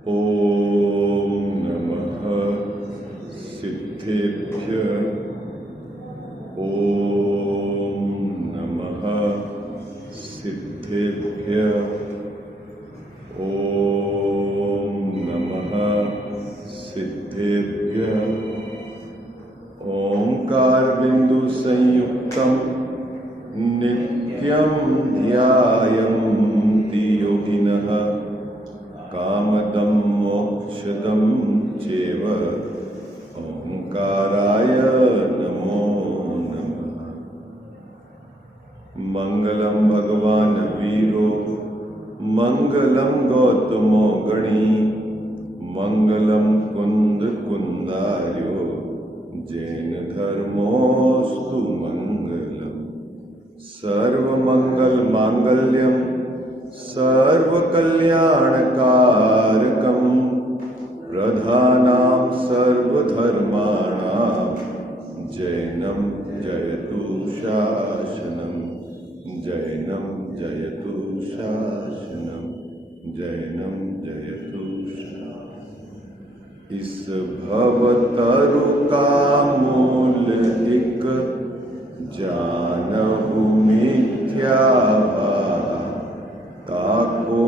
ॐ नमः सिद्धेभ्यः। ॐ नमः सिद्धेभ्यः। ॐ नमः सिद्धेभ्यः। ओंकार बिंदु संयुक्तं नित्यं ध्यायन्ति योगिनः कामदं मोक्षदं चैव। ओंकाराय नमो नमः। मंगलम भगवान वीरो मंगलम गौतमो गणी मंगलम कुंद कुंदार्यो जैन धर्मोस्तु मंगलम। सर्वमंगल मांगल्यम सर्वकल्याणकारकम प्रधानां सर्वधर्माणां जैनं जयतु शासनं। जैनं जयतु शासनं। जैनं जयतु शासनं। इस भवतरु का मूल एक जानहु मिथ्या ताको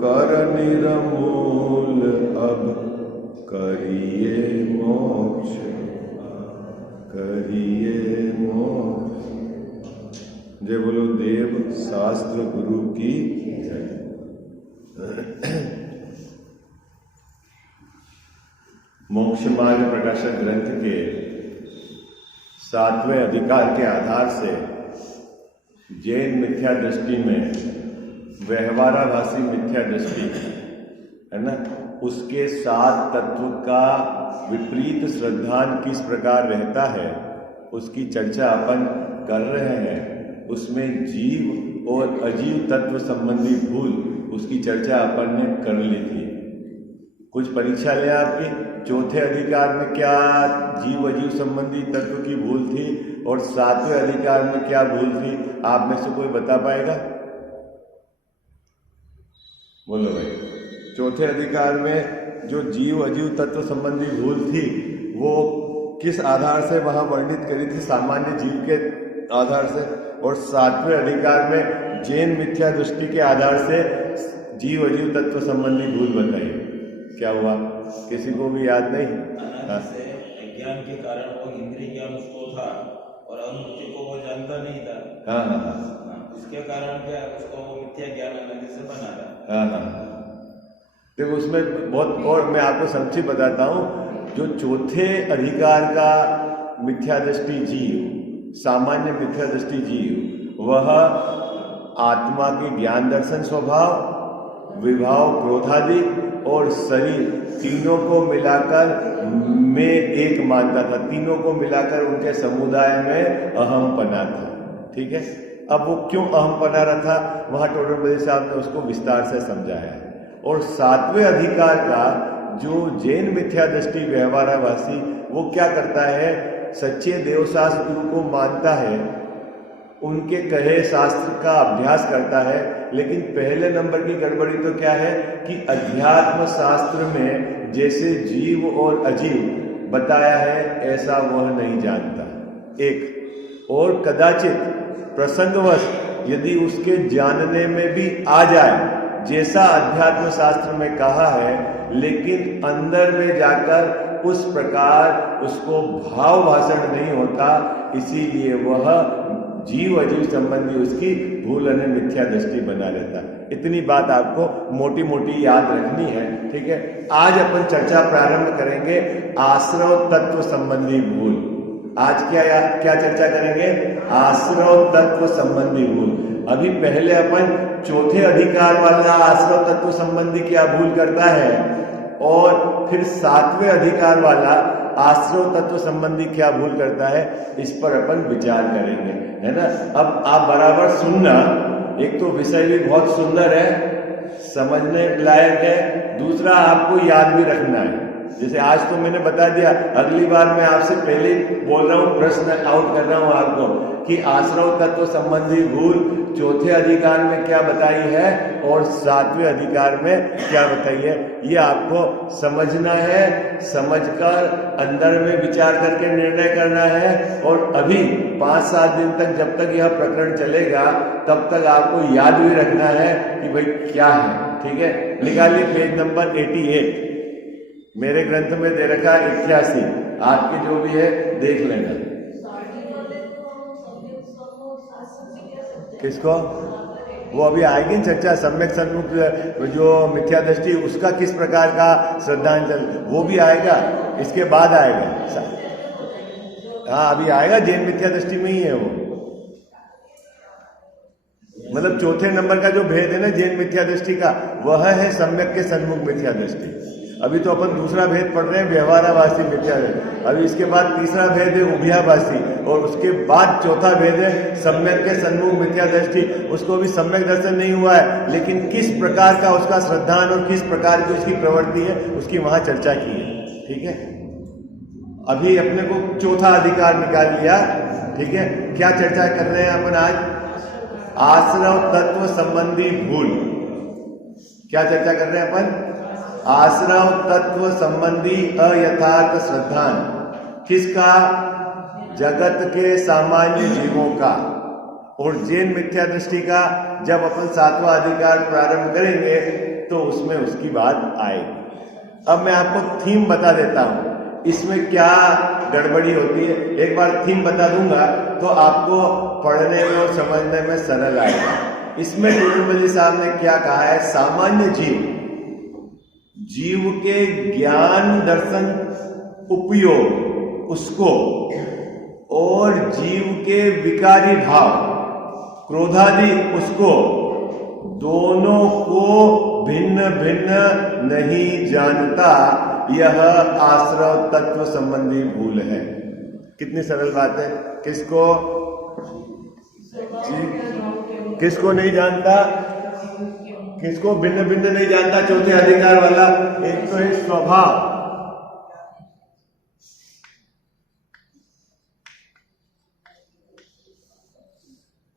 कर निरमूल अब करिए मोक्ष। करिए मोक्ष। जय बोलो देव शास्त्र गुरु की जय। मोक्ष मार्ग प्रकाशक ग्रंथ के 7वें अधिकार के आधार से जैन मिथ्या दृष्टि में व्यवहाराभासी मिथ्या दृष्टि है ना, उसके 7 तत्व का विपरीत श्रद्धान किस प्रकार रहता है उसकी चर्चा अपन कर रहे हैं। उसमें जीव और अजीव तत्व संबंधी भूल उसकी चर्चा अपन ने कर ली थी। कुछ परीक्षा ले आपकी चौथे अधिकार में क्या जीव अजीव संबंधी तत्व की भूल थी और 7वें अधिकार में क्या भूल थी, आप में से कोई बता पाएगा? बोलो भाई। चौथे अधिकार में जो जीव अजीव तत्व संबंधी भूल थी वो किस आधार से वहां वर्णित करी थी? सामान्य जीव के आधार से। और 7वें अधिकार में जैन मिथ्या दृष्टि के आधार से जीव अजीव तत्व संबंधी भूल बताई। क्या हुआ? किसी को भी याद नहीं? ज्ञान के कारण वो इंद्रिय ज्ञान उसको था और अनुभूति को वो जानता नहीं था। हाँ। इसके कारण क्या उसको वो मिथ्या ज्ञान अनुभूति से बना था। हाँ। देखो उसमें बहुत, और मैं आपको संक्षिप्त बताता हूँ। जो चौथे अधिकार का मिथ्या दृष्टि जीव, सामान्य मिथ्या दृष्टि जीव, वह आत्मा के ज्ञान दर्शन स्वभाव, विभाव क्रोधादि और शरीर तीनों को मिलाकर में एक मानता था। तीनों को मिलाकर उनके समुदाय में अहम पना था। ठीक है। अब वो क्यों अहम पना रहा था वहां टोडरमल साहब ने उसको विस्तार से समझाया है। और 7वें अधिकार का जो जैन मिथ्या दृष्टि व्यवहाराभासी वो क्या करता है? सच्चे देवशास्त्र गुरु को मानता है, उनके कहे शास्त्र का अभ्यास करता है, लेकिन पहले नंबर की गड़बड़ी तो क्या है कि अध्यात्म शास्त्र में जैसे जीव और अजीव बताया है ऐसा वह नहीं जानता। एक और कदाचित प्रसंगवश यदि उसके जानने में भी आ जाए जैसा अध्यात्म शास्त्र में कहा है, लेकिन अंदर में जाकर उस प्रकार उसको भाव भाषण नहीं होता, इसीलिए वह जीव अजीव संबंधी उसकी भूल और मिथ्या दृष्टि बना लेता। इतनी बात आपको मोटी मोटी याद रखनी है। ठीक है। आज अपन चर्चा प्रारंभ करेंगे आश्रव तत्व संबंधी भूल। आज क्या चर्चा करेंगे? आश्रव तत्व संबंधी भूल। अभी पहले अपन चौथे अधिकार वाला आश्रव तत्व संबंधी क्या भूल करता है और फिर 7वें अधिकार वाला आश्रव तत्व संबंधी क्या भूल करता है, इस पर अपन विचार करेंगे, है ना। अब आप बराबर सुनना। एक तो विषय भी बहुत सुंदर है, समझने लायक है, दूसरा आपको याद भी रखना है। जैसे आज तो मैंने बता दिया, अगली बार मैं आपसे पहले ही बोल रहा हूँ, प्रश्न आउट कर रहा हूँ आपको कि आश्रव तत्व संबंधी भूल चौथे अधिकार में क्या बताई है और सातवें अधिकार में क्या बताई है, ये आपको समझना है। समझकर अंदर में विचार करके निर्णय करना है। और अभी 5-7 दिन तक जब तक यह प्रकरण चलेगा तब तक आपको याद भी रखना है कि भाई क्या है। ठीक है, निकालिए पेज नंबर 88, मेरे ग्रंथ में दे रखा है 81, आपके जो भी है देख लेना। किसको? वो अभी आएगी चर्चा, सम्यक सन्मुख जो मिथ्या दृष्टि उसका किस प्रकार का श्रद्धांजल, वो भी आएगा, इसके बाद आएगा। हाँ अभी आएगा, जैन मिथ्या दृष्टि में ही है वो, मतलब चौथे नंबर का जो भेद है ना जैन मिथ्या दृष्टि का, वह है सम्यक के सन्मुख मिथ्या दृष्टि। अभी तो अपन दूसरा भेद पढ़ रहे हैं, व्यवहाराभासी मिथ्या दृष्टि। अभी इसके बाद तीसरा भेद है उभयाभासी, और उसके बाद चौथा भेद है सम्यक के सन्मुख मिथ्या दृष्टि। उसको भी सम्यक दर्शन नहीं हुआ है, लेकिन किस प्रकार का उसका श्रद्धान और किस प्रकार की उसकी प्रवृत्ति है उसकी वहां चर्चा की है। ठीक है, अभी अपने को चौथा अधिकार निकाल लिया। ठीक है, क्या चर्चा कर रहे हैं अपन आज? आश्रव तत्व संबंधी भूल। क्या चर्चा कर रहे हैं अपन? आश्रव तत्व संबंधी अयथार्थ श्रद्धान। किसका? जगत के सामान्य जीवों का। और जैन मिथ्या दृष्टि का जब अपन 7वां अधिकार प्रारंभ करेंगे तो उसमें उसकी बात आएगी। अब मैं आपको थीम बता देता हूं, इसमें क्या गड़बड़ी होती है। एक बार थीम बता दूंगा तो आपको पढ़ने में और समझने में सरल आएगा। इसमें टूडूमल साहब ने क्या कहा है? सामान्य जीव, जीव के ज्ञान दर्शन उपयोग उसको, और जीव के विकारी भाव क्रोधादि उसको, दोनों को भिन्न भिन्न नहीं जानता। यह आश्रव तत्व संबंधी भूल है। कितनी सरल बात है। किसको? किसको नहीं जानता? किसको भिन्न भिन्न नहीं जानता? चौथे अधिकार वाला। एक तो है स्वभाव,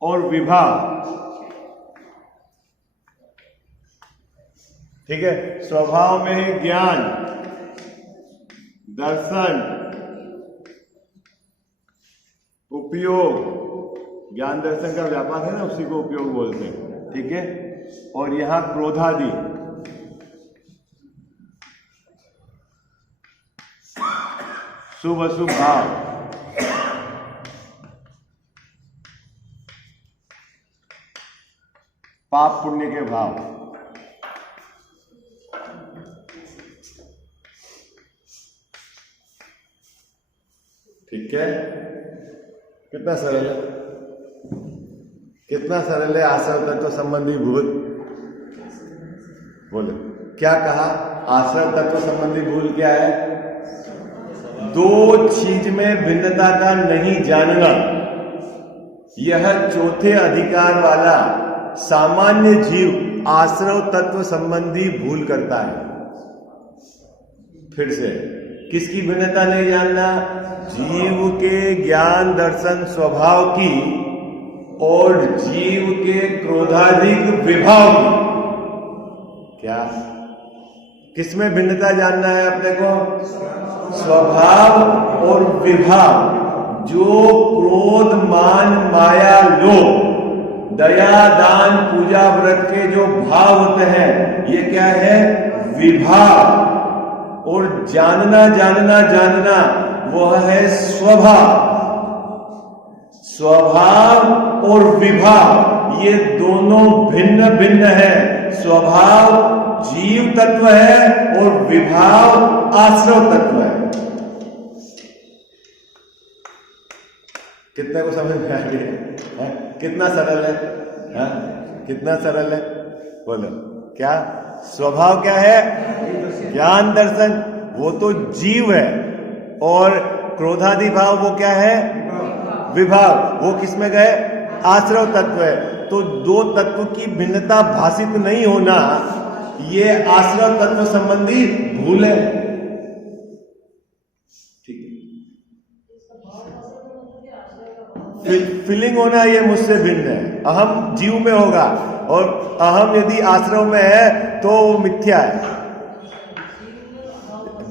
और विभाव। ठीक है, स्वभाव में है ज्ञान, दर्शन, उपयोग। ज्ञान दर्शन का व्यापार है ना, उसी को उपयोग बोलते हैं। ठीक है, और यहां क्रोधादि। शुभ अशुभ भाव, पाप पुण्य के भाव। ठीक है, कितना सरल है, कितना सरल है आश्रव तत्व संबंधी भूल। बोले क्या कहा? आश्रव तत्व संबंधी भूल क्या है? दो चीज में भिन्नता का नहीं जानना। यह चौथे अधिकार वाला सामान्य जीव आश्रव तत्व संबंधी भूल करता है। फिर से, किसकी भिन्नता नहीं जानना? जीव के ज्ञान दर्शन स्वभाव की और जीव के क्रोधाधिक विभाव की। क्या? किसमें भिन्नता जानना है अपने को? स्वभाव और विभाव। जो क्रोध मान माया लोभ दया दान पूजा व्रत के जो भाव होते हैं, ये क्या है? विभाव। और जानना जानना जानना वह है स्वभाव। स्वभाव और विभाव ये दोनों भिन्न भिन्न है। स्वभाव जीव तत्व है और विभाव आश्रव तत्व है। कितने को समझ में आ गया? कितना सरल है? कितना सरल है? बोलो क्या? स्वभाव क्या है? ज्ञान दर्शन, वो तो जीव है। और क्रोधादि भाव वो क्या है? विभाव। वो किसमें गए? आश्रव तत्व है। तो दो तत्व की भिन्नता भाषित नहीं होना, ये आश्रव तत्व संबंधी भूल है। फीलिंग होना ये मुझसे भिन्न है, अहम जीव में होगा, और अहम यदि आश्रव में है तो वो मिथ्या है।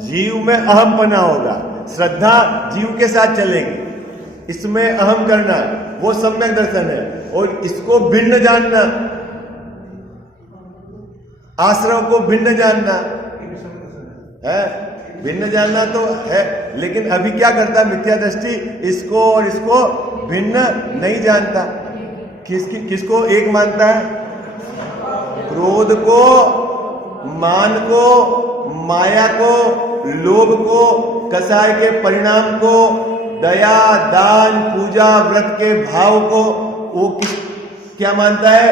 जीव में अहमपना होगा, श्रद्धा जीव के साथ चलेगी, इसमें अहम करना वो सम्यक दर्शन है। और इसको भिन्न जानना, आश्रव को भिन्न जानना है, भिन्न जानना तो है, लेकिन अभी क्या करता है मिथ्या दृष्टि, इसको और इसको भिन्न नहीं जानता। किसको एक मानता है? क्रोध को, मान को, माया को, लोभ को, कसाय के परिणाम को, दया, दान, पूजा, व्रत के भाव को वो क्या मानता है?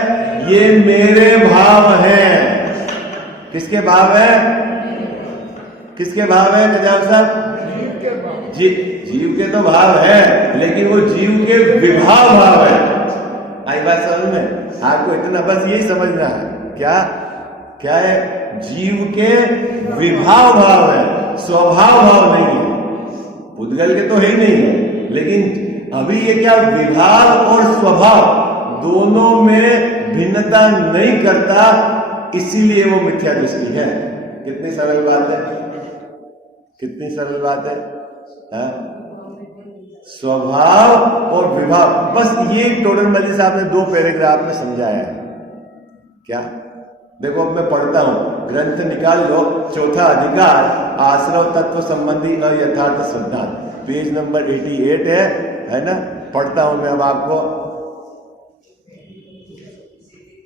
ये मेरे भाव हैं। किसके भाव है? किसके भाव है गजाव साहब? जीव के तो भाव है, लेकिन वो जीव के विभाव भाव है। आई बात समझ में? आपको इतना बस यही समझना है, क्या क्या है? जीव के विभाव भाव है, स्वभाव भाव नहीं है। उद्गल के तो है ही नहीं है, लेकिन अभी ये क्या विभाव और स्वभाव दोनों में भिन्नता नहीं करता, इसीलिए वो मिथ्या दृष्टि है। कितनी सरल बात है, कितनी सरल बात है, हाँ? स्वभाव और विभाव, बस ये टोडरमल साहब ने 2 पैराग्राफ में समझाया है। क्या? देखो अब मैं पढ़ता हूं, ग्रंथ निकाल लो, चौथा अधिकार, आश्रव तत्व संबंधी अयथार्थ सिद्धांत, पेज नंबर 88 है ना? पढ़ता हूं मैं अब आपको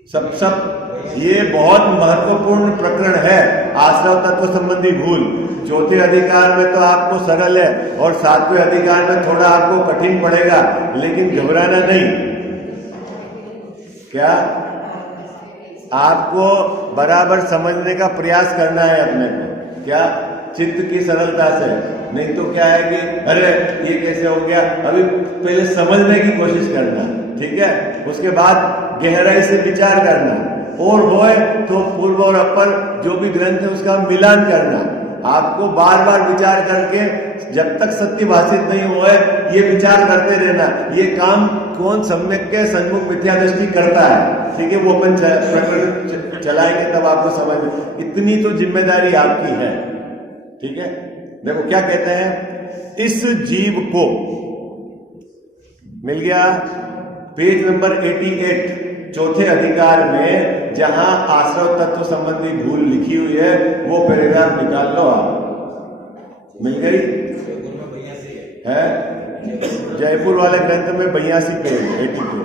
सब ये बहुत महत्वपूर्ण प्रकरण है, आश्रव तत्व संबंधी भूल। चौथे अधिकार में तो आपको सरल है, और 7वें अधिकार में थोड़ा आपको कठिन पड़ेगा, लेकिन घबराना नहीं। क्या? आपको बराबर समझने का प्रयास करना है अपने को, क्या? चित्त की सरलता से, नहीं तो क्या है कि अरे ये कैसे हो गया, अभी पहले समझने की कोशिश करना, ठीक है? उसके बाद गहराई से विचार करना, और होए तो पूर्व और अपर जो भी ग्रंथ है उसका मिलान करना। आपको बार बार विचार करके जब तक सत्य भाषित नहीं हुए ये विचार करते रहना, ये काम कौन सम्यक के सन्मुख मिथ्या दृष्टि करता है, ठीक है? वो अपन प्रकरण चलाएंगे तब आपको समझ में, इतनी तो जिम्मेदारी आपकी है, ठीक है? देखो क्या कहते हैं, इस जीव को, मिल गया पेज नंबर 88 चौथे अधिकार में, जहां आश्रव तत्व संबंधी भूल लिखी हुई है, वो पैराग्राफ निकाल लो आप। मिल गई? है जयपुर वाले ग्रंथ में 82 पेज 82।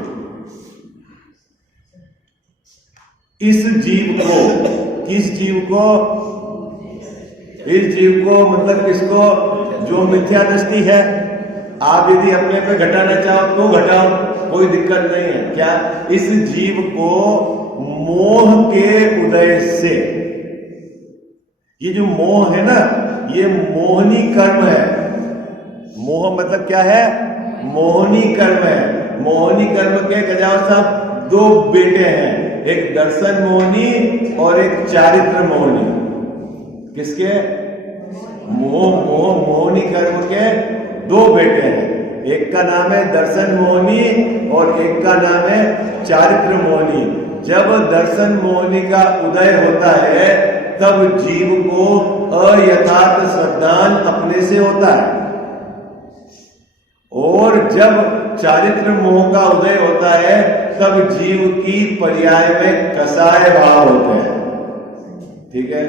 इस जीव को, किस जीव को? इस जीव को मतलब किसको? जो मिथ्या दृष्टि है। आप यदि अपने पे घटाना चाहो तो घटाओ, कोई दिक्कत नहीं है। क्या? इस जीव को मोह के उदय से, ये जो मोह है ना, ये मोहनी कर्म है। मोह मतलब क्या है? मोहनी कर्म है। मोहनी कर्म के गजाव साहब 2 बेटे हैं, एक दर्शन मोहनी और एक चारित्र मोहनी। किसके? मोहनी कर्म के 2 बेटे हैं, एक का नाम है दर्शन मोहनी और एक का नाम है चारित्र मोहनी। जब दर्शन मोहनी का उदय होता है तब जीव को अयथार्थ श्रद्धान अपने से होता है, और जब चारित्र मोह का उदय होता है तब जीव की पर्याय में कसाय भाव होते हैं, ठीक है?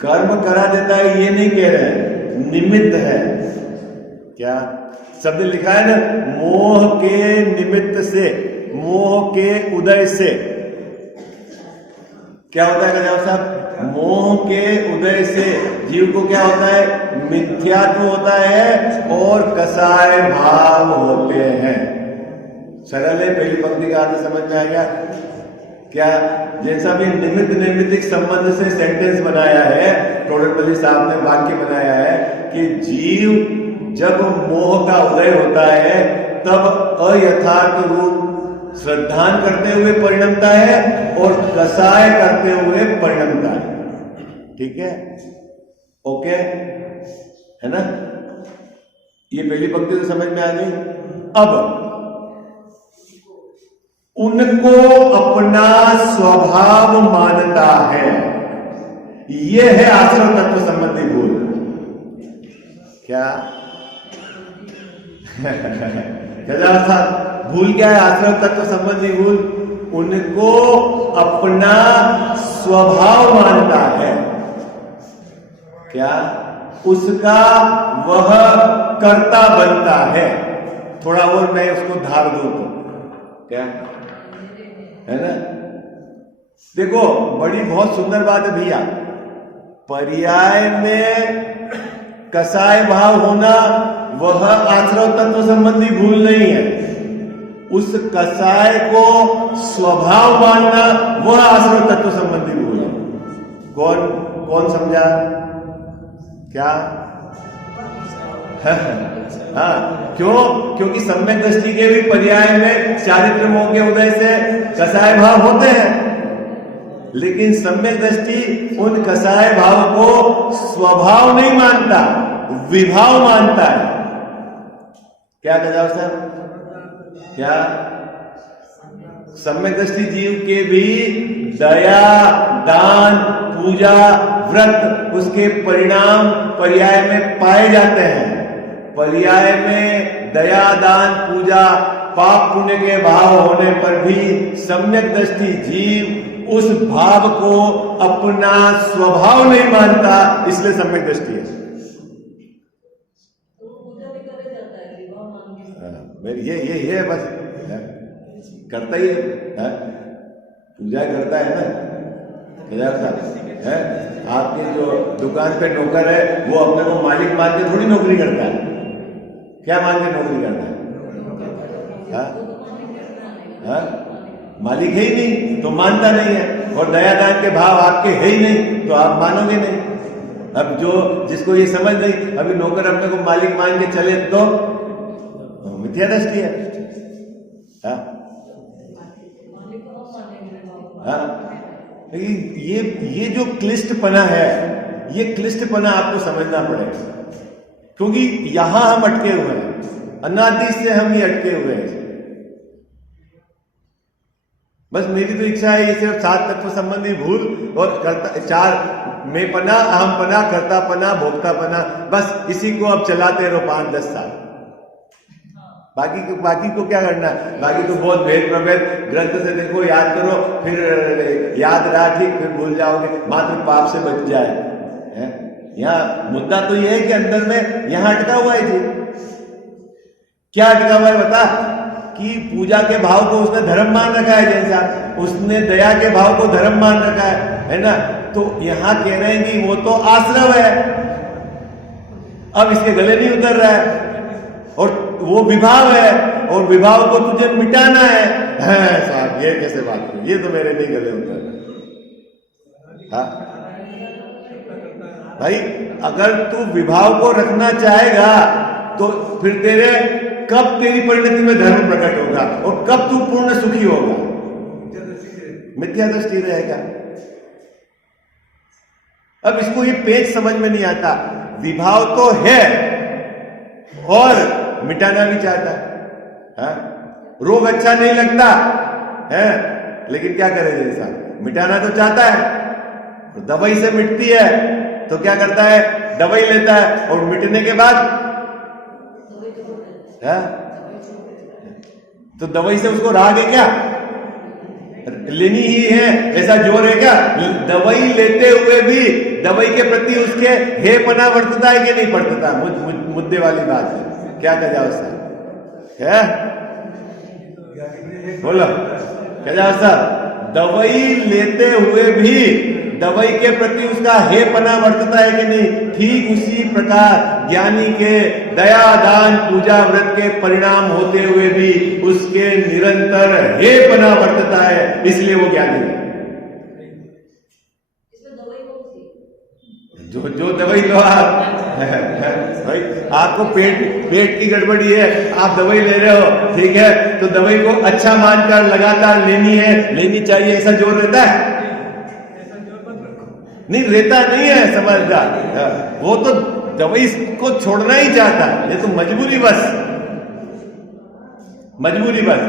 कर्म करा देता है ये नहीं कह रहे हैं, निमित्त है। क्या शब्द लिखा है ना? मोह के निमित्त से, मोह के उदय से क्या होता है गजाव साहब? मोह के उदय से जीव को क्या होता है? मिथ्यात्व होता है और कसाय भाव होते हैं। सरल है, पहली पंक्ति का अर्थ समझ में आ गया? क्या? जैसा भी निमित्त नैमित्तिक संबंध से सेंटेंस बनाया है, टोडरमल साहब ने वाक्य बनाया है कि जीव जब मोह का उदय होता है तब अयथार्थ रूप श्रद्धान करते हुए परिणमता है और कसाय करते हुए परिणमता है, ठीक है? ओके है ना? ये पहली पंक्ति तो समझ में आ गई। अब उनको अपना स्वभाव मानता है। यह है आश्रव तत्व संबंधी भूल। क्या था भूल? क्या है आश्रव तत्व संबंधी भूल? उनको अपना स्वभाव मानता है। क्या? उसका वह कर्ता बनता है। थोड़ा और मैं उसको धार दूं तो क्या है ना? देखो बड़ी बहुत सुंदर बात है भैया। पर्याय में कसाय भाव होना वह आश्रव तत्व संबंधी भूल नहीं है। उस कसाय को स्वभाव मानना वह आश्रव तत्व संबंधी भूल है। कौन कौन समझा? क्या? हाँ, क्यों? क्योंकि सम्यक दृष्टि के भी पर्याय में चारित्र मोह के उदय से कसाय भाव होते हैं, लेकिन सम्यक दृष्टि उन कसाय भाव को स्वभाव नहीं मानता, विभाव मानता है। क्या कहा साहब? क्या? सम्यक दृष्टि जीव के भी दया, दान, पूजा, व्रत उसके परिणाम पर्याय में पाए जाते हैं। पर्याय में दया, दान, पूजा, पाप पुण्य के भाव होने पर भी सम्यक दृष्टि जीव उस भाव को अपना स्वभाव नहीं मानता, इसलिए सम्यक दृष्टि है। ये बस करता ही है, पूजा करता है ना। है आपके जो दुकान पे नौकर है वो अपने को मालिक मान के थोड़ी नौकरी करता है। क्या मान के नौकरी करता है? हाँ? मालिक है ही नहीं तो मानता नहीं है, और दया दान के भाव आपके है ही नहीं तो आप मानोगे नहीं। अब जो जिसको ये समझ नहीं, अभी नौकर अपने को मालिक मान के चले तो मिथ्या दृष्टि है। हाँ? हाँ? ये जो क्लिष्टपना है, ये क्लिष्टपना आपको समझना पड़ेगा, क्योंकि यहां हम अटके हुए हैं, अनादि से हम ये अटके हुए हैं। बस मेरी तो इच्छा है ये सिर्फ 7 तत्व संबंधी भूल और चार में पना, अहम पना, कर्ता पना, भोक्ता पना, बस इसी को अब चलाते रहो 5-10 साल। बाकी को क्या करना है? बाकी तो बहुत भेद प्रभेद ग्रंथ से देखो, याद करो, फिर याद रहा ठीक, फिर भूल जाओगे, मात्र पाप से बच जाए। यहाँ मुद्दा तो ये है कि अंदर में यहाँ अटका हुआ है जी। क्या अटका हुआ है बता? कि पूजा के भाव को उसने धर्म मान रखा है, जैसा उसने दया के भाव को धर्म मान रखा है ना? तो यहाँ कह रहे हैं कि वो तो आश्रव है, अब इसके गले नहीं उतर रहा है, और वो विभाव है, और विभाव को तुझे मिटाना है। साहब ये कैसे बात की? ये तो मेरे नहीं गले उतर रहा। हाँ भाई, अगर तू विभाव को रखना चाहेगा तो फिर कब तेरी परिणति में धर्म प्रकट होगा और कब तू पूर्ण सुखी होगा? मिथ्या दृष्टि रहेगा। अब इसको ये पेच समझ में नहीं आता। विभाव तो है और मिटाना भी चाहता है। रोग अच्छा नहीं लगता है, लेकिन क्या करे जैसा मिटाना तो चाहता है। दवाई से मिटती है तो क्या करता है? दवाई लेता है, और मिटने के बाद तो दवाई से उसको राग है क्या? लेनी ही है, ऐसा जोर है क्या? दवाई लेते हुए भी दवाई के प्रति उसके हे पना वर्तता है कि नहीं वर्तता? मुद्दे वाली बात है। क्या कह जाओ सर? क्या बोलो, कह जाओ सर? दवाई लेते हुए भी दवाई के प्रति उसका हे पना वर्तता है कि नहीं? ठीक उसी प्रकार ज्ञानी के दया, दान, पूजा, व्रत के परिणाम होते हुए भी उसके निरंतर हे पना वर्तता है, इसलिए वो ज्ञानी है। जो दवाई लो आप भाई, आपको पेट की गड़बड़ी है, आप दवाई ले रहे हो, ठीक है, तो दवाई को अच्छा मानकर लगातार लेनी चाहिए, ऐसा जोर रहता है? नहीं रहता, नहीं है, समझदार। वो तो दवाई को छोड़ना ही चाहता है, ये तो मजबूरी बस। मजबूरी बस।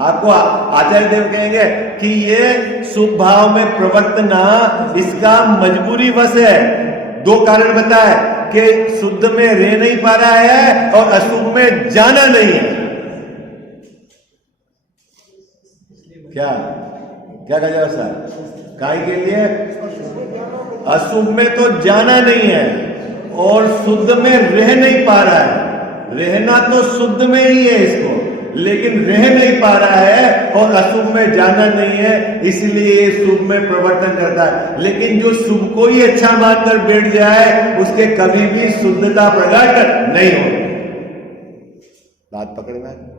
आपको आचार्य देव कहेंगे कि ये शुभ भाव में प्रवर्तना इसका मजबूरी बस है। दो कारण बताए कि शुद्ध में रह नहीं पा रहा है और अशुभ में जाना नहीं है। क्या क्या कहा सर? काय के लिए? अशुभ में तो जाना नहीं है और शुद्ध में रह नहीं पा रहा है। रहना तो शुद्ध में ही है इसको, लेकिन रह नहीं पा रहा है और अशुभ में जाना नहीं है, इसलिए शुभ में प्रवर्तन करता है। लेकिन जो शुभ को ही अच्छा मानकर बैठ जाए उसके कभी भी शुद्धता प्रकट नहीं होगी। बात पकड़ में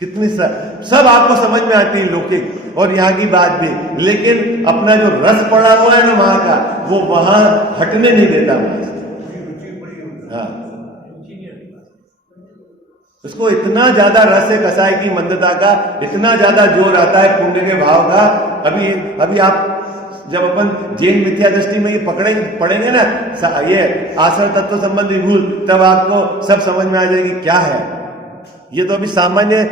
कितनी सब आपको समझ में आती है लौकिक और यहाँ की बात भी, लेकिन अपना जो रस पड़ा हुआ है ना वहां का, वो वहां हटने नहीं देता वहां से। हाँ, उसको इतना ज्यादा रस है कसाय की मंदता का, इतना ज्यादा जोर आता है पुण्य के भाव का। अभी आप जब अपन जैन मिथ्या दृष्टि में ये पढ़ेंगे ना ये आश्रय तत्व संबंधी भूल, तब आपको सब समझ में आ जाएगी क्या है। ये तो अभी सामान्य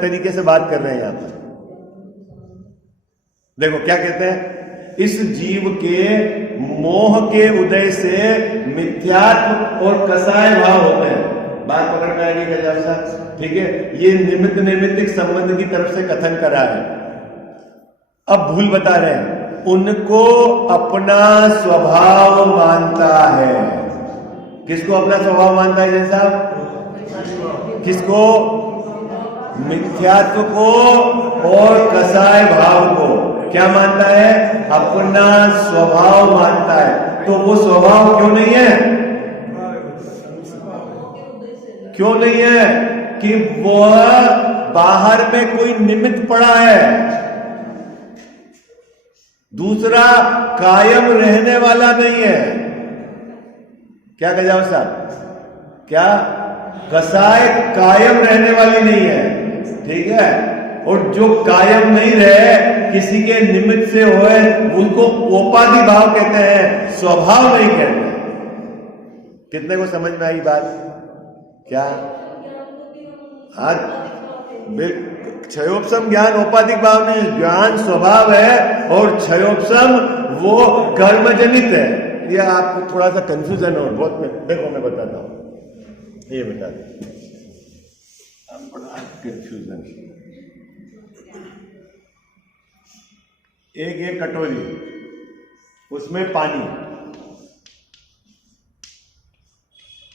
तरीके से बात कर रहे हैं यहां पर। देखो क्या कहते हैं, इस जीव के मोह के उदय से मिथ्यात्व और कसाय भाव होते हैं। बात पकड़ में आएगी गजब साहब, ठीक है। ये निमित्त नैमित्तिक संबंध की तरफ से कथन करा है। अब भूल बता रहे हैं, उनको अपना स्वभाव मानता है। किसको अपना स्वभाव मानता है जैन साहब? किसको? मिथ्यात्व को और कसाय भाव को क्या मानता है? अपना स्वभाव मानता है। तो वो स्वभाव क्यों नहीं है? क्यों नहीं है? कि वह बाहर में कोई निमित्त पड़ा है। दूसरा, कायम रहने वाला नहीं है। क्या कहा साहब? क्या? कसाय कायम रहने वाली नहीं है, ठीक है। और जो कायम नहीं रहे, किसी के निमित्त से होए, उनको ओपाधि भाव कहते हैं, स्वभाव नहीं कहते। कितने को समझ में आई बात? क्या? आज क्षयोपम ज्ञान औपाधिक भाव नहीं, ज्ञान स्वभाव है और क्षयोपम वो कर्मजनित है। ये आपको थोड़ा सा कंफ्यूजन हो बहुत में, देखो मैं बताता हूं, ये बता दे बड़ा कंफ्यूजन। एक कटोरी, उसमें पानी,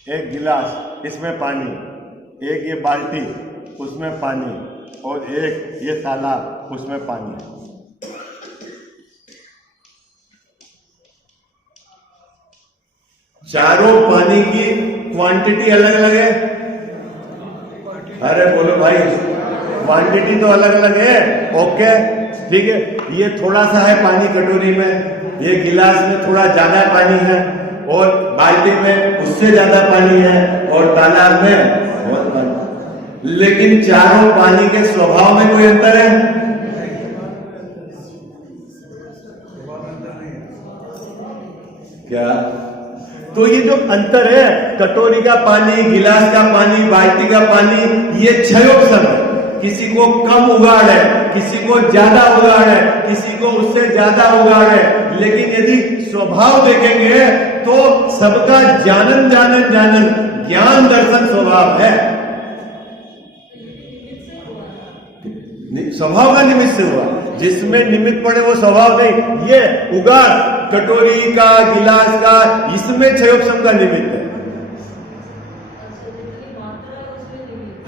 एक गिलास, इसमें पानी, एक ये बाल्टी, उसमें पानी, और एक ये तालाब, उसमें पानी। चारों पानी की क्वांटिटी अलग अलग है। अरे बोलो भाई, क्वांटिटी तो अलग अलग है। ओके, ठीक है। ये थोड़ा सा है पानी कटोरी में, ये गिलास में थोड़ा ज्यादा पानी है, और बाल्टी में उससे ज्यादा पानी है, और तालाब में बहुत पानी। लेकिन चारों पानी के स्वभाव में कोई अंतर है? क्या? तो ये जो अंतर है, कटोरी का पानी, गिलास का पानी, बाल्टी का पानी, ये क्षयोपम है। किसी को कम उगाड़ है, किसी को ज्यादा उगाड़ है, किसी को उससे ज्यादा उगाड़ है। लेकिन यदि स्वभाव देखेंगे तो सबका जानन जानन जानन ज्ञान दर्शन स्वभाव है। स्वभाव का निमित्त से हुआ, जिसमें निमित्त पड़े वो स्वभाव नहीं। ये उगाड़ कटोरी का, गिलास का, इसमें क्षयोपम का निमित्त है।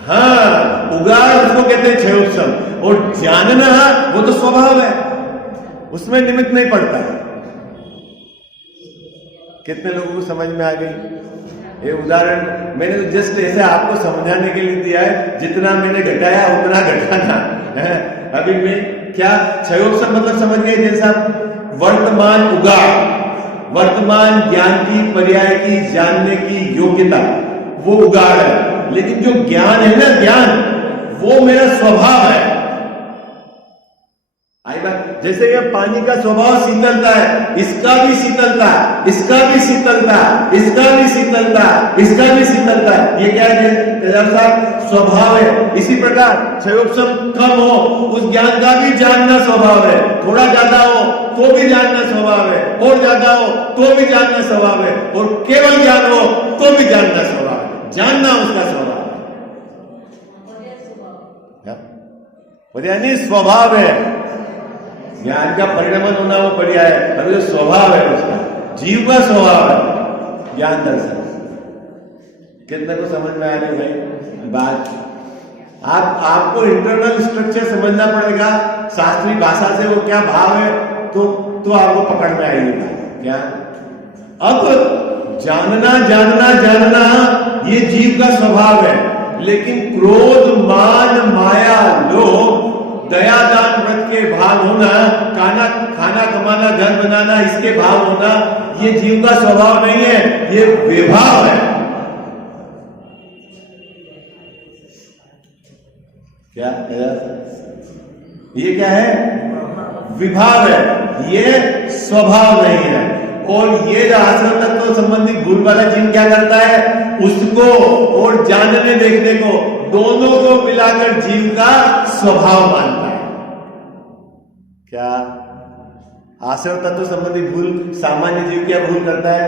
हाँ, उगाड़ उसको कहते हैं क्षयोपम, और जानना वो तो स्वभाव है, उसमें निमित्त नहीं पड़ता। कितने लोगों को समझ में आ गई? ये उदाहरण मैंने तो जस्ट ऐसे आपको समझाने के लिए दिया है, जितना मैंने घटाया उतना घटाना है। अभी मैं क्या क्षयोपम मतलब समझ गए? जैसा वर्तमान उगाड़, वर्तमान ज्ञान की, पर्याय की, जानने की योग्यता, वो उगाड़ है। लेकिन जो ज्ञान है ना, ज्ञान वो मेरा स्वभाव है। आई बात? जैसे ये पानी का स्वभाव शीतलता है, इसका भी शीतलता है, इसका भी शीतलता है, इसका भी शीतलता है, इसका भी शीतलता है। ये क्या है तेजाब साहब? स्वभाव है। इसी प्रकार क्षयोपशम कम हो उस ज्ञान का भी जानना स्वभाव है, थोड़ा ज्यादा हो तो भी जानना स्वभाव है, और ज्यादा हो तो भी जानना स्वभाव है, और केवल ज्ञान हो तो भी जानना स्वभाव है। जानना उसका स्वभाव है, यानी स्वभाव है। ज्ञान का परिणमन होना वो बढ़िया है, अभी जो स्वभाव है उसका, जीव का स्वभाव है ज्ञान दर्शन। कितने को समझ में आ रही भाई बात? आपको इंटरनल स्ट्रक्चर समझना पड़ेगा, शास्त्रीय भाषा से वो क्या भाव है तो आपको पकड़ में आएगी क्या। अब जानना जानना जानना ये जीव का स्वभाव है, लेकिन क्रोध मान माया लोभ दया दान व्रत के भाव होना, खाना कमाना घर बनाना इसके भाव होना, ये जीव का स्वभाव नहीं है, ये विभाव है। क्या ये क्या है? विभाव है, ये स्वभाव नहीं है। और ये जो आश्रम तत्व संबंधी भूल वाला जीव क्या करता है? उसको और जानने देखने को दोनों को मिलाकर जीव का स्वभाव मानता है। क्या आश्रम तत्व संबंधी भूल सामान्य जीव क्या भूल करता है?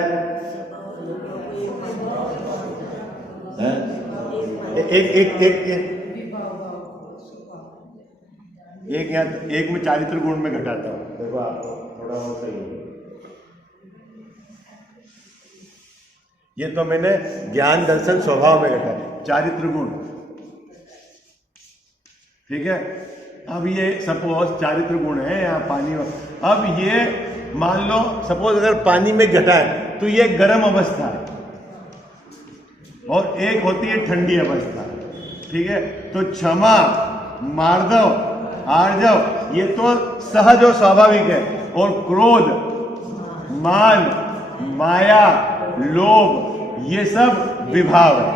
एक में चारित्र गुण में घटाता हूं, देखो आपको थोड़ा और सही है। ये तो मैंने ज्ञान दर्शन स्वभाव में रखा है, चारित्र गुण, ठीक है। अब ये सपोज चारित्र गुण है यहाँ पानी में, अब ये मान लो सपोज अगर पानी में घटा है तो ये गर्म अवस्था है और एक होती है ठंडी अवस्था, ठीक है। तो क्षमा, मार्दव, आर्जव ये तो सहज और स्वाभाविक है, और क्रोध, मान, माया, लोभ ये सब विभाव है।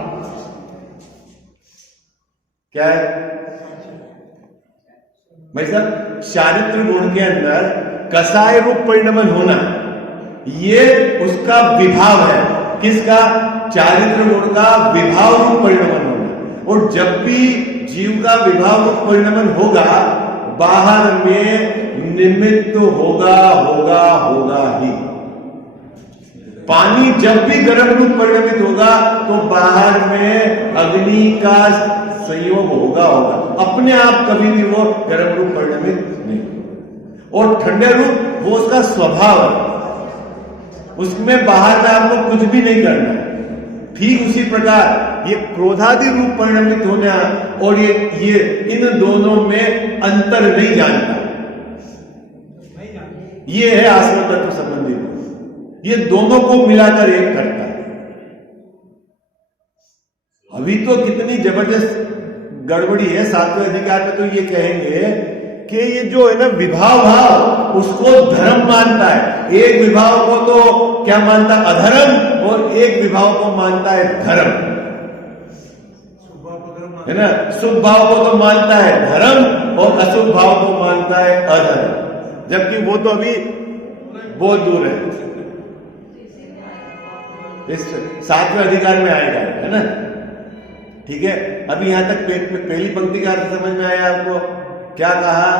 क्या है भाई साहब? चारित्र गुण के अंदर कसाय रूप परिणमन होना ये उसका विभाव है। किसका? चारित्र गुण का विभाव रूप परिणमन होना। और जब भी जीव का विभाव रूप परिणमन होगा, बाहर में निमित्त होगा होगा होगा ही। पानी जब भी गर्म रूप परिणमित होगा तो बाहर में अग्नि का संयोग होगा होगा, अपने आप कभी भी वो गर्म रूप परिणमित नहीं। और ठंडे रूप वो उसका स्वभाव है, उसमें बाहर में आपको कुछ भी नहीं करना है। ठीक उसी प्रकार ये क्रोधादि रूप परिणमित होना और ये इन दोनों में अंतर नहीं जानता, ये है आश्रम तत्व संबंधी गुण। ये दोनों को मिलाकर एक करता है। अभी तो कितनी जबरदस्त गड़बड़ी है सातवें अधिकार में, तो ये कहेंगे कि ये जो है ना विभाव भाव उसको धर्म मानता है, एक विभाव को तो क्या मानता है? अधर्म, और एक विभाव को मानता है धर्म, है ना। शुभ भाव को तो मानता है धर्म और अशुभ भाव को मानता है अधर्म, जबकि वो तो अभी बहुत दूर है, इस सातवें अधिकार में आएगा, है ना। ठीक है, अभी यहां तक पहली पंक्ति का अर्थ समझ में आया आपको? क्या कहा?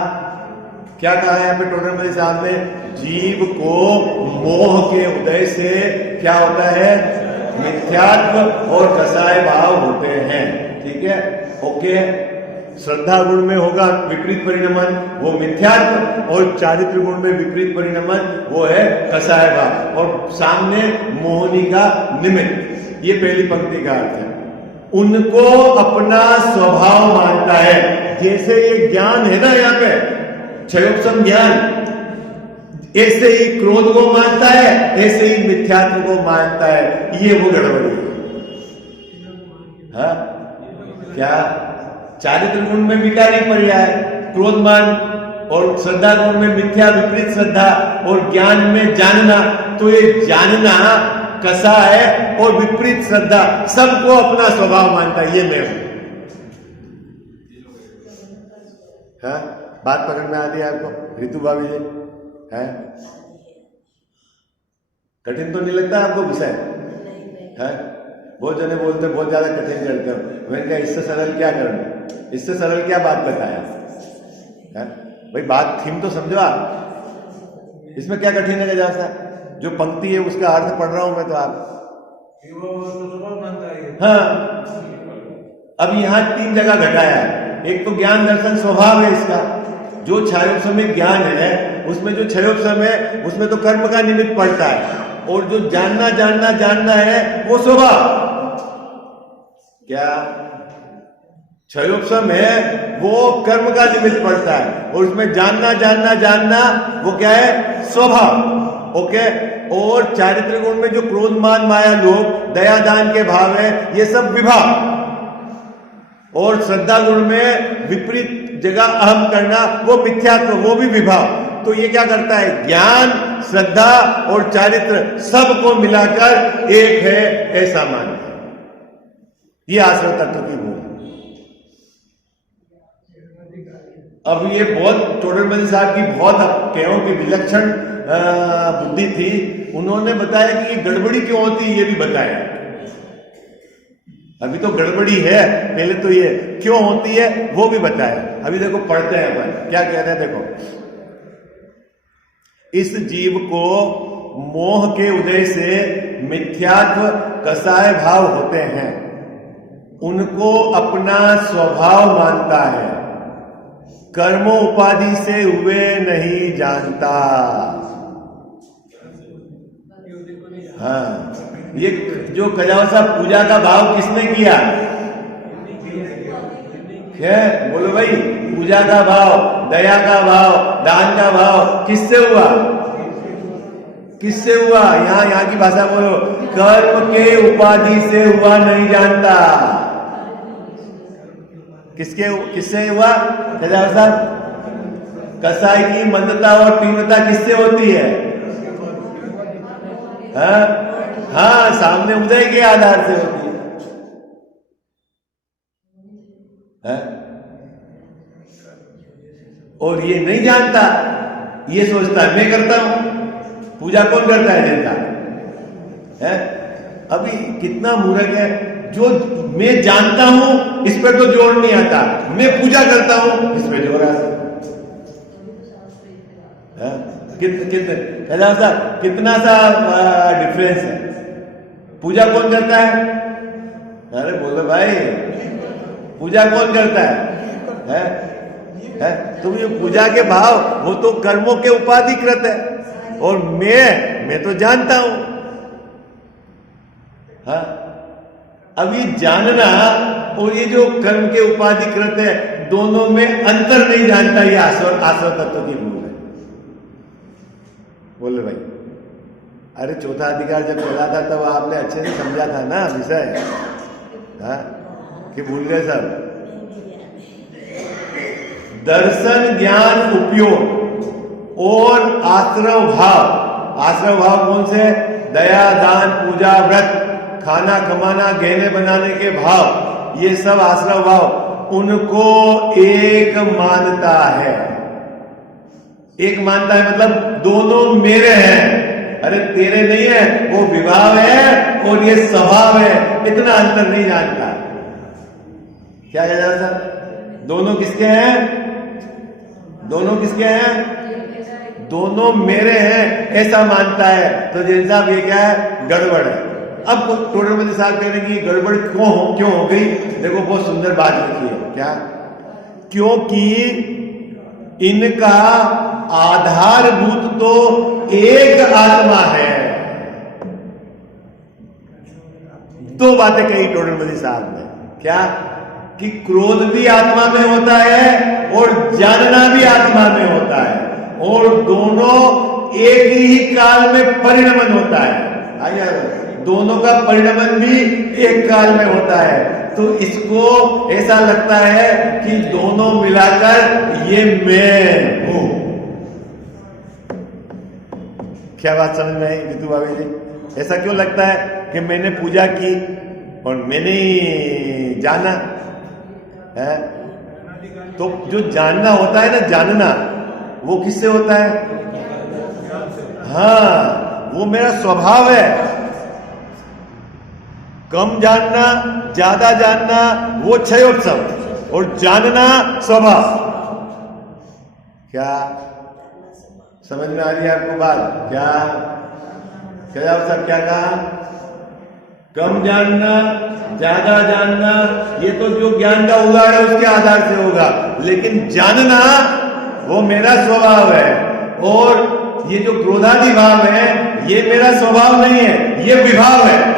क्या कहा यहाँ पे टोटल साहब ने? जीव को मोह के उदय से क्या होता है? मिथ्यात्व और कसाय भाव होते हैं, ठीक है, ओके। श्रद्धा गुण में होगा विपरीत परिणमन, वो मिथ्यात्व, और चारित्र गुण में विपरीत परिणमन वो है कसाय भाव, और सामने मोहनी का निमित्त। ये पहली पंक्ति का अर्थ है। उनको अपना स्वभाव मानता है, जैसे ये ज्ञान है ना यहाँ पे क्षयोपशम ज्ञान, ऐसे ही क्रोध को मानता है, ऐसे ही मिथ्यात्व को मानता है। ये वो गड़बड़ी है। हाँ? क्या चारित्र गुण में विकारी पर्याय, क्रोधमान, और श्रद्धा गुण में मिथ्या विपरीत श्रद्धा, और ज्ञान में जानना, तो ये जानना कसा है और विपरीत श्रद्धा सबको अपना स्वभाव मानता है। ये मैं हूं। हाँ? बात पकड़ में आती है आपको रितु भाभी जी? है कठिन तो नहीं लगता आपको विषय? है बहुत जने बोलते बहुत ज्यादा कठिन करते हो, मैंने कहा इससे सरल क्या करना, इससे सरल क्या बात बताया है? भाई बात थीम तो समझो आप, इसमें क्या कठिन है जैसा जो पंक्ति है उसका अर्थ पढ़ रहा हूं मैं तो आप। हाँ अब यहां 3 जगह घटाया है, एक तो ज्ञान दर्शन स्वभाव है इसका, जो क्षयोपसम ज्ञान है उसमें जो क्षयोपसम है उसमें तो कर्म का निमित्त पड़ता है, और जो जानना जानना जानना है वो स्वभाव क्या क्षयोपसम है वो कर्म का निमित्त पड़ता है, और उसमें जानना जानना जानना वो क्या है स्वभाव। ओके, और चारित्र गुण में जो क्रोध मान माया लोभ दया दान के भाव है ये सब विभाग, और श्रद्धा गुण में विपरीत जगह अहम करना वो मिथ्यात्व वो भी विभाग। तो ये क्या करता है, ज्ञान श्रद्धा और चारित्र सबको मिलाकर एक है ऐसा मान, ये आश्रय तत्व की भूल। अब ये बहुत टोडरमल साहब की बहुत कहो कि विलक्षण बुद्धि थी, उन्होंने बताया कि ये गड़बड़ी क्यों होती है ये भी बताया। अभी तो गड़बड़ी है, पहले तो ये क्यों होती है वो भी बताया। अभी देखो पढ़ते हैं अपन क्या कह रहे हैं, देखो इस जीव को मोह के उदय से मिथ्यात्व कसाय भाव होते हैं, उनको अपना स्वभाव मानता है, कर्मों उपाधि से हुए नहीं जानता। हाँ ये जो कजावा साहब पूजा का भाव किसने किया है, बोलो भाई, पूजा का भाव दया का भाव दान का भाव किससे हुआ, किससे हुआ, यहाँ की भाषा बोलो, कर्म के उपाधि से हुआ नहीं जानता। किससे हुआ कजावा साहब? कसाई की मंदता और तीव्रता किससे होती है? हाँ सामने उदय के आधार से होती है। और ये नहीं जानता, ये सोचता है मैं करता हूं। पूजा कौन करता है जनता है? अभी कितना मूर्ख है जो मैं जानता हूं इस पर तो जोर नहीं आता, मैं पूजा करता हूं इस पर जोर आता है। कितना सा डिफरेंस है। पूजा कौन करता है? अरे बोलो भाई, पूजा कौन करता है? तुम ये पूजा के भाव वो तो कर्मों के उपाधिकृत है, और मैं तो जानता हूं। हाँ अभी जानना और ये जो कर्म के उपाधिकृत है दोनों में अंतर नहीं जानता, ये आश्रय तत्व की भूल है। बोले भाई, अरे चौथा अधिकार जब चला था तब आपने अच्छे से समझा था ना विषय, हाँ कि भूल गए सर? दर्शन ज्ञान उपयोग और आश्रय भाव कौन से? दया दान पूजा व्रत खाना कमाना गहने बनाने के भाव, ये सब आश्रय भाव उनको एक मानता है। एक मानता है मतलब दोनों मेरे हैं, अरे तेरे नहीं है, वो विभाव है और ये स्वभाव है, इतना अंतर नहीं जानता। क्या कह रहा सर? दोनों किसके हैं? दोनों किसके हैं? दोनों मेरे हैं ऐसा मानता है। तो जैन साहब ये क्या है? गड़बड़ है। अब टोडरमल साहब कह रहे हैं कि गड़बड़ क्यों हो गई? देखो बहुत सुंदर बात लिखी है। क्या? क्योंकि इनका आधारभूत तो एक आत्मा है। दो बातें कही टोडरमल साहब ने। क्या? कि क्रोध भी आत्मा में होता है और जानना भी आत्मा में होता है, और दोनों एक ही काल में परिणमन होता है। दोनों का परिणमन भी एक काल में होता है। तो इसको ऐसा लगता है कि दोनों मिलाकर ये मैं हूं। क्या बात समझ में आई विदु भाभी जी? ऐसा क्यों लगता है कि मैंने पूजा की और मैंने जाना है? तो जो जानना होता है ना, जानना वो किससे होता है? हाँ, वो मेरा स्वभाव है। कम जानना, ज्यादा जानना वो क्षयोत्सव, और जानना स्वभाव। क्या समझ में आ रही है आपको बात? क्या साहब क्या कहा? कम जानना, ज्यादा जानना, ये तो जो ज्ञान का उदाहरण है उसके आधार से होगा, लेकिन जानना वो मेरा स्वभाव है। और ये जो क्रोधादि भाव है ये मेरा स्वभाव नहीं है, ये विभाव है।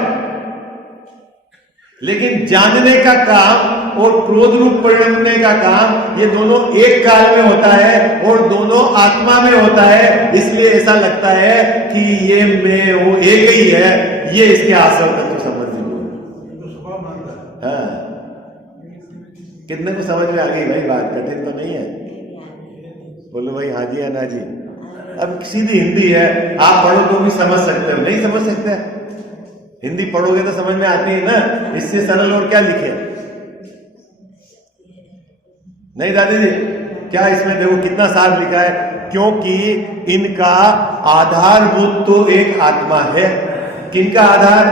लेकिन जानने का काम और क्रोध रूप परिणमने का काम, ये दोनों एक काल में होता है और दोनों आत्मा में होता है। इसलिए ऐसा लगता है कि ये मैं वो एक ही है। ये इसके आश्रम तत्व समझ लीजिए। हाँ, कितने को समझ में आ गई भाई? बात कठिन तो नहीं है? बोलो भाई हाँ जी या ना जी। अब सीधी हिंदी है, आप पढ़ो तो भी समझ सकते हो, नहीं समझ सकते? हिंदी पढ़ोगे तो समझ में आती है ना, इससे सरल और क्या लिखे? नहीं दादी जी, क्या इसमें देखो कितना साफ लिखा है, क्योंकि इनका आधारभूत तो एक आत्मा है। किनका आधार?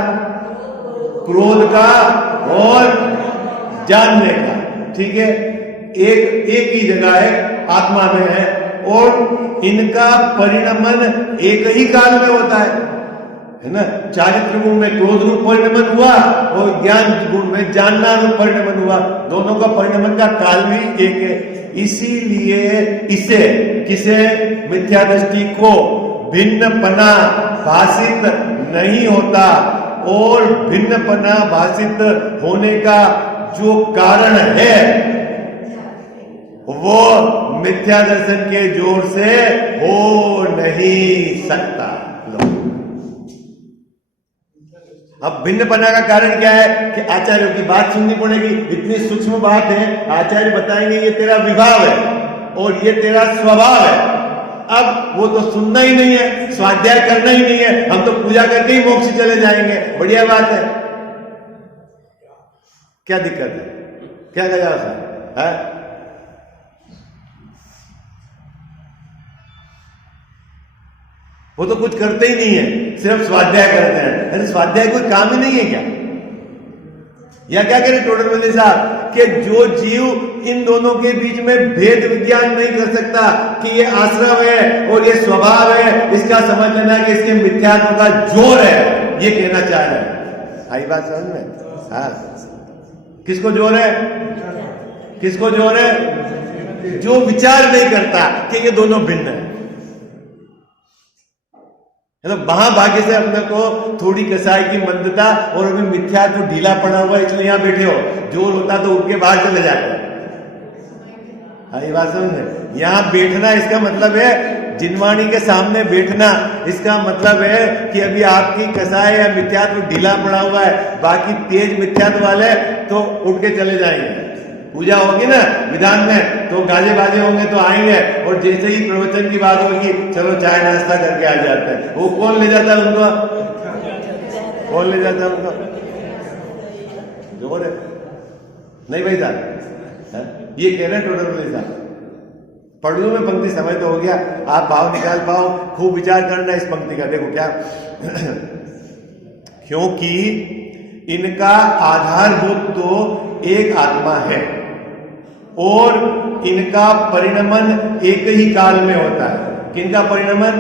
क्रोध का और जानने का। ठीक है, एक ही जगह है, आत्मा में है, और इनका परिणमन एक ही काल में होता है ना। चारित्र गुण में क्रोध रूप परिणमन हुआ और ज्ञान गुण में जानना रूप परिणमन हुआ। दोनों का परिणमन का काल भी एक है। इसीलिए इसे, किसे? मिथ्या दृष्टि को भिन्नपना भाषित नहीं होता, और भिन्नपना भाषित होने का जो कारण है वो मिथ्या दर्शन के जोर से हो नहीं सकता। अब भिन्नपना का कारण क्या है कि आचार्यों की बात सुननी पड़ेगी। इतनी सूक्ष्म बात है, आचार्य बताएंगे ये तेरा विभाव है और ये तेरा स्वभाव है। अब वो तो सुनना ही नहीं है, स्वाध्याय करना ही नहीं है, हम तो पूजा करके ही मोक्ष चले जाएंगे। बढ़िया बात है, क्या दिक्कत है? क्या कहा है? वो तो कुछ करते ही नहीं है, सिर्फ स्वाध्याय करते हैं। अरे स्वाध्याय कोई काम ही नहीं है क्या? या क्या करें टोडरमल साहब कि जो जीव इन दोनों के बीच में भेद विज्ञान नहीं कर सकता कि ये आश्रम है और ये स्वभाव है, इसका समझ लेना कि इसके मिथ्यात्व का जोर है, ये कहना चाह रहे हैं। आई बात समझ में? हाँ, किसको जोर है? किसको जोर है? जो विचार नहीं करता कि ये दोनों भिन्न है। तो महाभाग्य से अपने को थोड़ी कसाई की मंदता और अभी मिथ्यात्व ढीला पड़ा हुआ, इसलिए यहां बैठे हो। जोर होता तो उठ के बाहर चले जाते। बात समझ? यहां बैठना इसका मतलब है, जिनवाणी के सामने बैठना इसका मतलब है कि अभी आपकी कसाई या मिथ्यात्व ढीला पड़ा हुआ है। बाकी तेज मिथ्यात्व वाले तो उठ के चले जाएंगे। पूजा होगी ना विधान में तो गाजे बाजे होंगे तो आएंगे, और जैसे ही प्रवचन की बात होगी चलो चाय नाश्ता करके आ जाते हैं। वो कौन ले जाता है उनको? कौन ले जाता है उनको? जोर है नहीं भाई साहब, ये कह रहे हैं टोटल साहब। पढ़ लूं मैं पंक्ति, समय तो हो गया, आप भाव निकाल पाओ, खूब विचार करना इस पंक्ति का। देखो क्या क्योंकि इनका आधारभूत तो एक आत्मा है और इनका परिणमन एक ही काल में होता है। किनका परिणमन?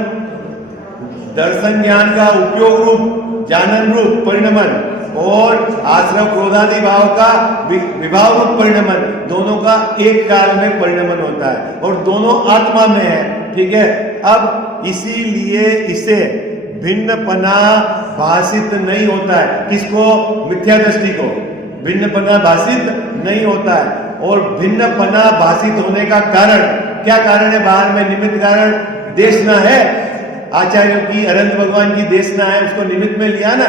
दर्शन ज्ञान का उपयोग रूप, जानन रूप परिणमन, और आश्रम क्रोधादि भाव का विभाव रूप परिणमन, दोनों का एक काल में परिणमन होता है और दोनों आत्मा में है। ठीक है, अब इसीलिए इसे भिन्नपना भाषित नहीं होता है। किसको? मिथ्या दृष्टि को भिन्नपना भाषित नहीं होता है। और भिन्नपना भाषित होने का कारण क्या? कारण है बाहर में निमित्त कारण देशना है। आचार्यों की, अनंत भगवान की देशना है, उसको निमित्त में लिया ना।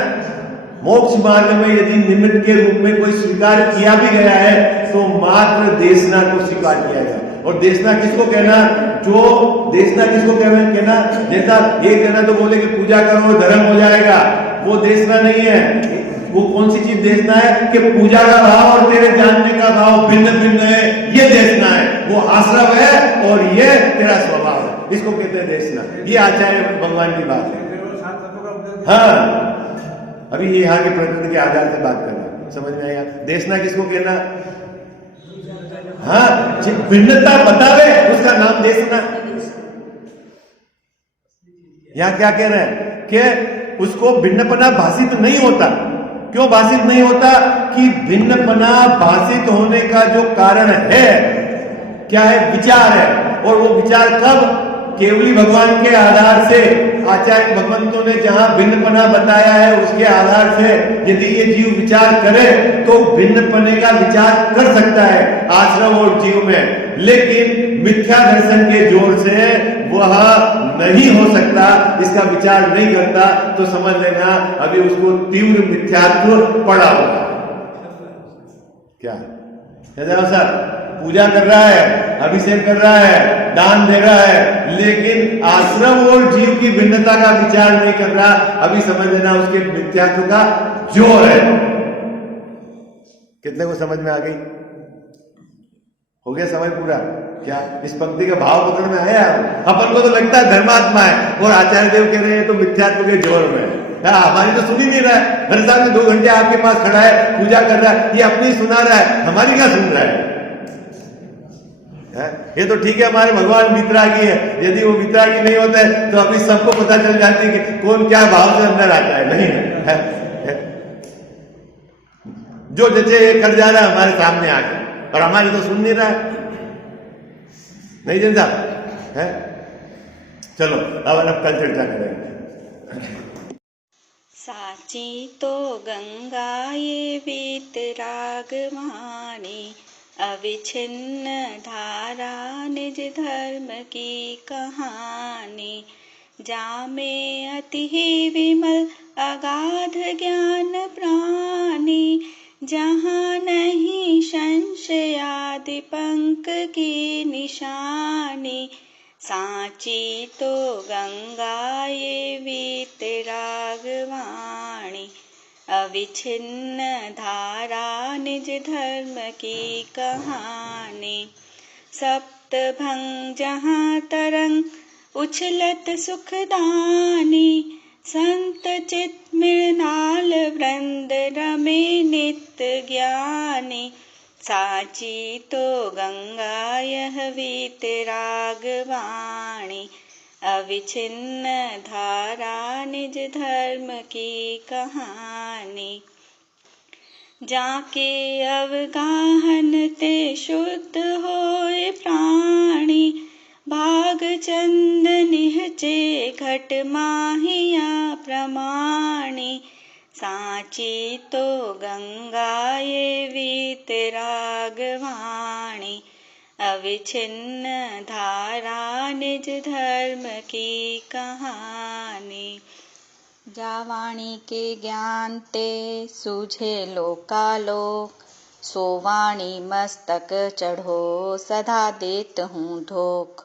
मोक्ष मार्ग में यदि निमित्त के रूप में कोई स्वीकार किया भी गया है तो मात्र देशना को स्वीकार किया गया। और देशना किसको कहना? जो देशना किसको कहना? जैसा ये कहना तो बोले कि पूजा करो धर्म हो जाएगा, वो देशना नहीं है। वो कौन सी चीज देशना है कि पूजा का भाव और तेरे जानने का भाव भिन्न भिन्न है, ये देशना है। वो आश्रम है और ये तेरा स्वभाव है, इसको कहते हैं देशना। ये आचार्य भगवान की बात है। हाँ, अभी ये यहाँ के प्रकृति के आधार से बात करना, समझ में आया? देशना किसको कहना? हाँ, भिन्नता बतावे उसका नाम देशना। यहाँ क्या कह रहे हैं कि उसको भिन्नपना भाषित नहीं होता। क्यों भाषित नहीं होता? कि भिन्नपना भाषित होने का जो कारण है क्या है? विचार है। और वो विचार कब? केवली भगवान के आधार से। आचार्य भगवंतों ने जहां भिन्नपना बताया है उसके आधार से यदि ये जीव विचार करे तो भिन्नपने का विचार कर सकता है आश्रम और जीव में, लेकिन मिथ्या दर्शन के जोर से वह नहीं हो सकता, इसका विचार नहीं करता, तो समझ लेना अभी उसको तीव्र मिथ्यात्व पड़ा होगा। क्या सर पूजा कर रहा है, अभिषेक कर रहा है, दान दे रहा है, लेकिन आश्रम और जीव की भिन्नता का विचार नहीं कर रहा, अभी समझ लेना उसके मिथ्यात्व का जोर है। कितने को समझ में आ गई? हो गया समझ पूरा? क्या इस पंक्ति का भाव पकड़ में आया? अपन को तो लगता है धर्मात्मा है और आचार्य देव कह रहे हैं तो मिथ्यात्व के जोर में। हमारी तो सुन ही नहीं रहा है। हर साल में 2 घंटे आपके पास खड़ा है, पूजा कर रहा है, ये अपनी सुना रहा है, हमारी क्या सुन रहा है? ये तो ठीक है हमारे भगवान वितरागी है, यदि वो वितरागी नहीं होता है तो अभी सबको पता चल जाती है कि कौन क्या भाव से अंदर आता है। नहीं है, जो जैसे ये कर जा रहा है हमारे सामने आके, और हमारी तो सुन नहीं रहा है। नहीं जनता है? चलो अब कल चर्चा करेंगे। साची तो गंगा ये वीतराग वाणी, अविच्छिन्न धारा निज धर्म की कहानी। जामे अति ही विमल अगाध ज्ञान प्राणी, जहाँ नहीं संशयादि पंक की निशानी। साची तो गंगा ये वीतराग वाणी, अविच्छिन्न धारा निज धर्म की कहानी। सप्तभंग जहाँ तरंग उछलत सुखदानी, संत चित मृणाल वृंद रमे नित्य ज्ञानी। साची तो गंगा यह वीतराग वाणी, अविच्छिन्न धारा निज धर्म की कहानी। जाके अवगाहन ते शुद्ध होए प्राणी, भाग चंद निहचे घट माहिया प्रमाणी। साची तो गंगा ये वीतराग वाणी, अविच्छिन्न धारा निज धर्म की कहानी। जावाणी के ज्ञान ते सूझे लोकालोक, सोवाणी मस्तक चढ़ो सदा देत हूँ धोख।